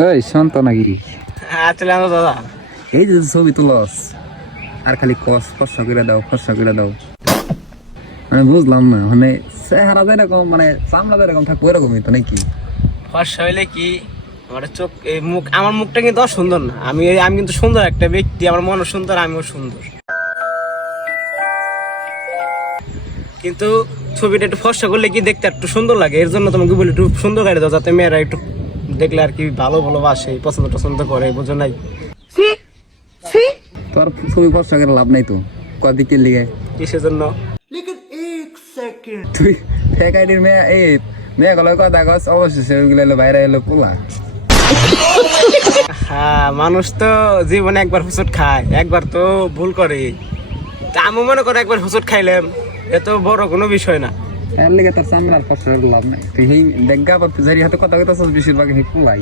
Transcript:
এই শান্ত নাকি? আচ্ছা দাদা, এই যে ছবি তুলস আর খালি ফর্সা করে দাও। আমি বুঝলাম না, মানে চেহারা যেরকম মানে চামড়া যেরকম থাকবো এরকমই তো নাকি? ফর্সা হইলে কি আমার চোখ এই মুখ, আমার মুখটা কিন্তু সুন্দর না। আমি কিন্তু সুন্দর একটা ব্যক্তি, আমার মনও সুন্দর, আমিও সুন্দর, কিন্তু ছবিটা একটু ফর্সা করলে কি দেখতে একটু সুন্দর লাগে। এর জন্য তোমাকে বলি একটু সুন্দর করে দাও, যাতে মেয়েরা একটু দেখলে আর কি ভালোবাসে, পছন্দ করে, বুঝো নাই? তোর ছবি ফর্সা করে লাভ নাই তো, কদিকে লিগে কিসের জন্য? তুই ফেক আইডির মেয়ে গলায় কথা গাছ অবশেষে ওইগুলো এলো বাইরে এলো পোলা। হ্যাঁ, মানুষ তো জীবনে একবার হুচট খায়, একবার তো ভুল করে। তা আমি মনে করো একবার হুচট খাইলাম, এত বড় কোনো বিষয় না। এর লিগে তোর চামড়ার ফর্সা করে লাভ নাই। তুই সেই দেখা পাচ্ছিস হাতে কথা কথা বেশিরভাগ পোলাই।